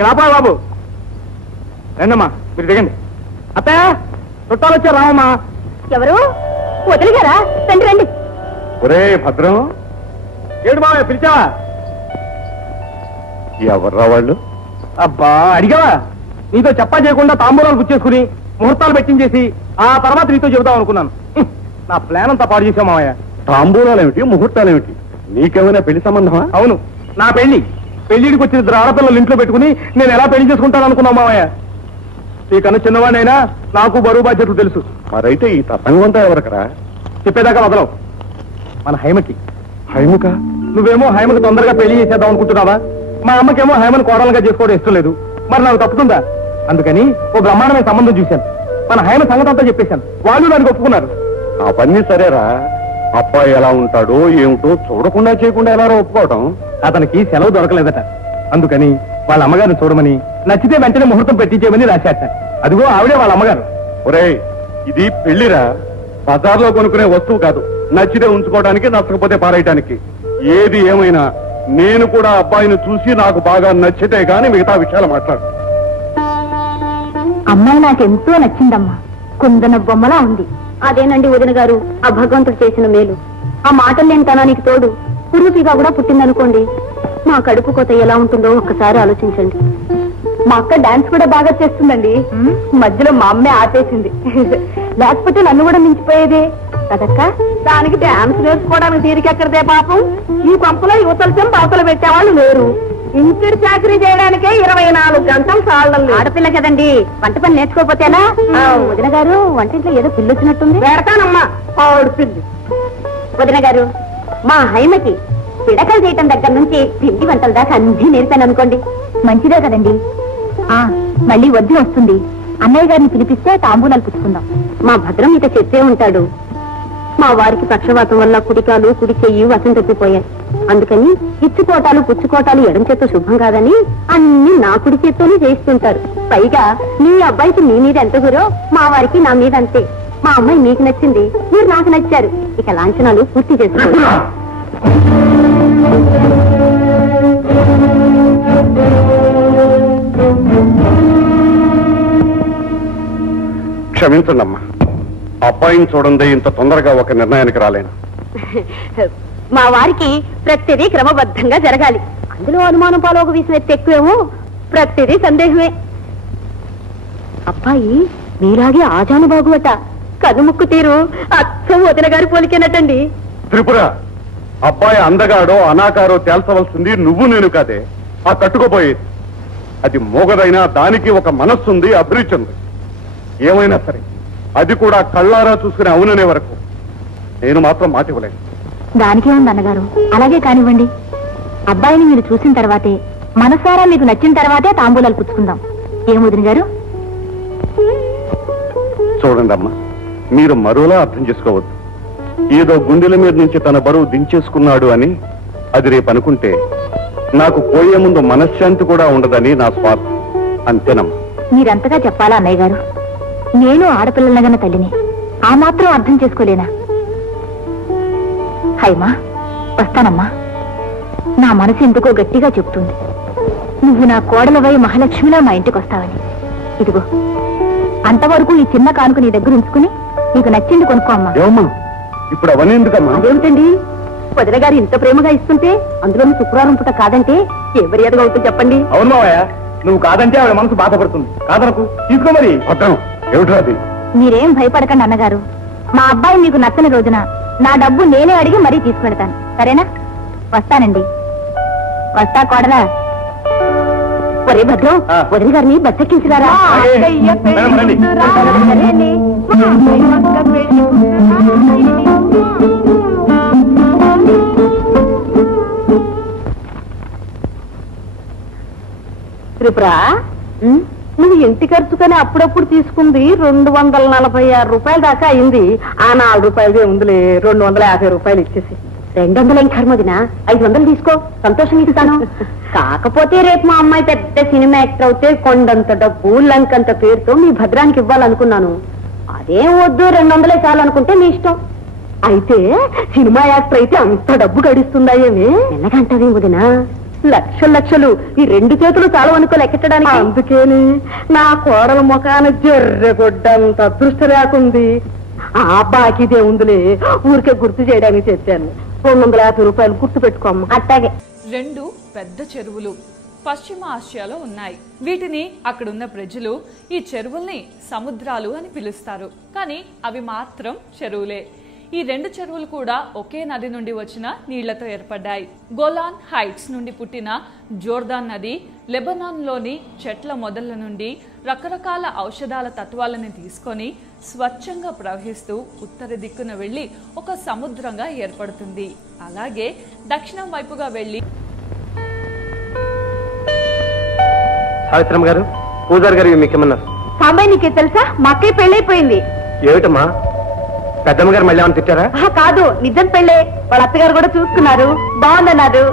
ఇక్కడ ఆపా బాబు. రండమ్మా, మీరు దిగండి. అత్తయ్య, చుట్టాలు వచ్చారు, రామమ్మా. ఎవరు? వదిలిగారా? రండి రండి. ఒరే భద్రం, ఏడు మామయ్య పిలిచావా? ఎవర్రా వాళ్ళు? అబ్బా, అడిగావా? నీతో చెప్పా చేయకుండా తాంబూలాలు గుచ్చేసుకుని ముహూర్తాలు పెట్టించేసి ఆ తర్వాత నీతో చెబుదాం అనుకున్నాను. నా ప్లాన్ అంతా పాడు చేసావు మామయ్య. తాంబూలాలు ఏమిటి, ముహూర్తాలు ఏమిటి? నీకేమైనా పెళ్లి సంబంధమా? అవును, నా పెళ్లిడికి వచ్చిన 2 ఆడపిల్లలు ఇంట్లో పెట్టుకుని నేను ఎలా పెళ్లి చేసుకుంటాను అనుకున్నావు మామయ్య. నీకన్నా చిన్నవాడినైనా నాకు బరువు బాధ్యతలు తెలుసు. మరైతే ఈ తతంగంతా ఎవరికరా? చెప్పేదాకా వదలవు. మన హైమకి. హైమక? నువ్వేమో హైమకు తొందరగా పెళ్లి చేసేద్దాం అనుకుంటున్నావా? మా అమ్మకేమో హైమను కోడలుగా చేసుకోవడం ఇష్టం లేదు. మరి నాకు తప్పుతుందా? అందుకని ఓ బ్రహ్మాండమైన సంబంధం చూశాను. మన హైమ సంగతి అంతా చెప్పేశాను. వాళ్ళు దానికి ఒప్పుకున్నారు. అవన్నీ సరేరా, అబ్బాయి ఎలా ఉంటాడో ఏమిటో చూడకుండా చేయకుండా ఎలా ఒప్పుకోవటం? అతనికి సెలవు దొరకలేదట. అందుకని వాళ్ళ అమ్మగారిని చూడమని, నచ్చితే వెంటనే ముహూర్తం పెట్టించేమని రాశాట. అదిగో ఆవిడే వాళ్ళ అమ్మగారు. ఒరే, ఇది పెళ్లిరా, బజార్లో కొనుక్కునే వస్తువు కాదు. నచ్చితే ఉంచుకోవడానికి, నచ్చకపోతే పారేయటానికి. ఏది ఏమైనా నేను కూడా అబ్బాయిని చూసి నాకు బాగా నచ్చితే గాని మిగతా విషయాలు మాట్లాడు. అమ్మాయి నాకెంతో నచ్చిందమ్మా. కుందన బొమ్మలా ఉంది. అదేనండి వదిన గారు, ఆ భగవంతుడు చేసిన మేలు. ఆ మాటలు లేని తనానికి తోడు కురుపిగా కూడా పుట్టిందనుకోండి. మా కడుపు కోత ఎలా ఉంటుందో ఒక్కసారి ఆలోచించండి. మా అక్క డాన్స్ కూడా బాగా చేస్తుందండి. మధ్యలో మా అమ్మే ఆపేసింది. లేకపోతే నన్ను కూడా మించిపోయేదే కదక్క. దానికి డాన్స్ నేర్చుకోవడానికి తీరికెక్కడదే పాపం. ఈ పంపలో యువతలసం బాతలు పెట్టేవాళ్ళు లేరు. ఇంటి చాకరీ చేయడానికే 24 గంటలు చాలడం లేదు. ఆడపిల్ల కదండి, వంట పని నేర్చుకోకపోతేనా? వదిన గారు, వంటింట్లో ఏదో పిల్లి వచ్చినట్టుంది. పెడతానమ్మా ఆవిడ పిల్లి. వదిన గారు, మా హైమకి పిడకలు చేయటం దగ్గర నుంచి పిండి వంటల దాకా అన్ని నేర్పాను అనుకోండి. మంచిదే కదండి. మళ్ళీ వద్దు వస్తుంది. అన్నయ్య గారిని పిలిపిస్తే తాంబూలాలు పుచ్చుకుందాం. మా భద్రం మీతో చెప్పే ఉంటాడు. మా వారికి పక్షవాతం వల్ల కుడికాలు కుడి చెయ్యి వసం తప్పిపోయాయి. అందుకని ఇచ్చుకోటాలు పుచ్చుకోటాలు ఎడం చేత్తో శుభం కాదని అన్ని నా కుడి చేత్తోనే చేయిస్తుంటారు. పైగా మీ అబ్బాయికి మీ మీద ఎంత గురో మా వారికి నా మీద అంతే. మా అమ్మాయి మీకు నచ్చింది, మీరు నాకు నచ్చారు. ఇక లాంఛనాలు పూర్తి చేసుకోండి. క్షమించండమ్మా, అబ్బాయిని చూడండి ఇంత తొందరగా ఒక నిర్ణయానికి రాలేను. మా వారికి ప్రతిదీ క్రమబద్ధంగా జరగాలి. అందులో అనుమానం పాలోక వీసిన ఎక్కువేమో. ప్రతిదీ సందేహమే. అబ్బాయి మీలాగే ఆజానుబాగువట. కనుముక్కు తీరు అచ్చం వదిన గారి పోలికేనటండి. త్రిపుర, అబ్బాయి అందగాడో అనాకారో తేల్చవలసింది నువ్వు నేను కాదే. ఆ కట్టుకోపోయేది అది మోగదైనా దానికి ఒక మనస్సుంది, అభిరుచి ఉంది. ఏమైనా సరే అది కూడా కళ్ళారా చూసుకుని అవుననే వరకు నేను మాత్రం మాట ఇవ్వలేను. దానికే ఉంది అన్నగారు, అలాగే కానివ్వండి. అబ్బాయిని మీరు చూసిన తర్వాతే, మనసారా మీకు నచ్చిన తర్వాతే తాంబూలాలు పుచ్చుకుందాం. ఏం వదిన గారు? చూడండి అమ్మా, మీరు మరోలా అర్థం చేసుకోవద్దు. ఏదో గుండెల మీద నుంచి తన బరువు దించేసుకున్నాడు అని అది రేపు అనుకుంటే నాకు పోయే ముందు మనశ్శాంతి కూడా ఉండదని నా స్వార్థం. అంతేనమ్మా. మీరంతగా చెప్పాలా అన్నయ్య గారు? నేను ఆడపిల్లలగన్న తల్లిని ఆ మాత్రం అర్థం చేసుకోలేనా? హైమా, వస్తానమ్మా. నా మనసు ఎందుకో గట్టిగా చెప్తుంది, నువ్వు నా కోడలవై మహాలక్ష్మిలా మా ఇంటికి వస్తావని. ఇదిగో, అంతవరకు ఈ చిన్న కానుక నీ దగ్గర ఉంచుకుని నీకు నచ్చింది కొనుక్కో అమ్మా. ఇప్పుడు అవన్నీ ఎందుకమ్మా? అదేమిటండి, వదిన గారు ఇంత ప్రేమగా ఇస్తుంటే అందులోని శుక్రవారం పూట కాదంటే ఏ మర్యాదగా అవుతుంది చెప్పండి? అవును మావయ్య, నువ్వు కాదంటే ఆవిడ మనసు బాధపడుతుంది. కాదనకు, తీసుకో మరి. అర్థం ఏమిటి? మీరేం భయపడకండి అన్నగారు. మా అబ్బాయి మీకు నచ్చని రోజున నా డబ్బు నేనే అడిగి మరీ తీసుకెళ్తాను. సరేనా? వస్తానండి. వస్తా కోడలా. ఒరే భద్రం, వదిన గారిని బస్సెక్కించురారా. త్రిపురా, నువ్వు ఇంటి ఖర్చుకని అప్పుడప్పుడు తీసుకుంది 246 రూపాయల దాకా అయింది. ఆ 4 రూపాయలదే ఉందిలే, 250 రూపాయలు ఇచ్చేసి. 200 కర్మదినా, 500 తీసుకో, సంతోషం ఇస్తాను. కాకపోతే రేపు మా అమ్మాయి పెద్ద సినిమా యాక్టర్ అవుతే కొండంత డబ్బు లంకంత పేరుతో మీ భద్రానికి ఇవ్వాలనుకున్నాను. అదేం వద్దు, 200 చాలనుకుంటే మీ ఇష్టం. అయితే సినిమా యాక్టర్ అయితే అంత డబ్బు గడిస్తుందా? ఏమి ఎన్నగంటది వదినా? లక్షలు లక్షలు ఈ 2 చేతులు చాలు అనుకో లెక్కెట్టడానికి. అందుకేని నా కోడల ముఖాన జర్రెగొడ్డంత అదృష్ట లేకుంది. ఆ బాకీదే ఉందిలే, ఊరికే గుర్తు చేయడానికి చెప్పాను. 250 రూపాయలు గుర్తు పెట్టుకోమ్మా. అట్టాగే. 2 పెద్ద చెరువులు పశ్చిమ ఆసియాలో ఉన్నాయి. వీటిని అక్కడున్న ప్రజలు ఈ చెరువుల్ని సముద్రాలు అని పిలుస్తారు. కానీ అవి మాత్రం చెరువులే. ఈ 2 చెరువులు కూడా ఒకే నది నుండి వచ్చిన నీళ్లతో ఏర్పడ్డాయి. గోలాన్ హైట్స్ నుండి పుట్టిన జోర్దాన్ నది లెబనాన్లోని చెట్ల మొదళ్ల నుండి రకరకాల ఔషధాల తత్వాలను తీసుకొని స్వచ్ఛంగా ప్రవహిస్తూ ఉత్తర దిక్కున వెళ్లి ఒక సముద్రంగా ఏర్పడుతుంది. అలాగే దక్షిణం వైపుగా వెళ్లి సావిత్రమ్మ గారు, పూజారి గారు మీకేమన్నారు? సాంబయ్య నీకే తెలుసా, మా అక్కయ్య పెళ్ళైపోయింది. ఏమిటమ్మా, పెద్దమ్మ గారు మళ్ళీ ఏమని తిట్టారా? కాదు, నిజం పెళ్ళే. వాళ్ళ అత్తగారు కూడా చూసుకున్నారు, బాగుందన్నారు.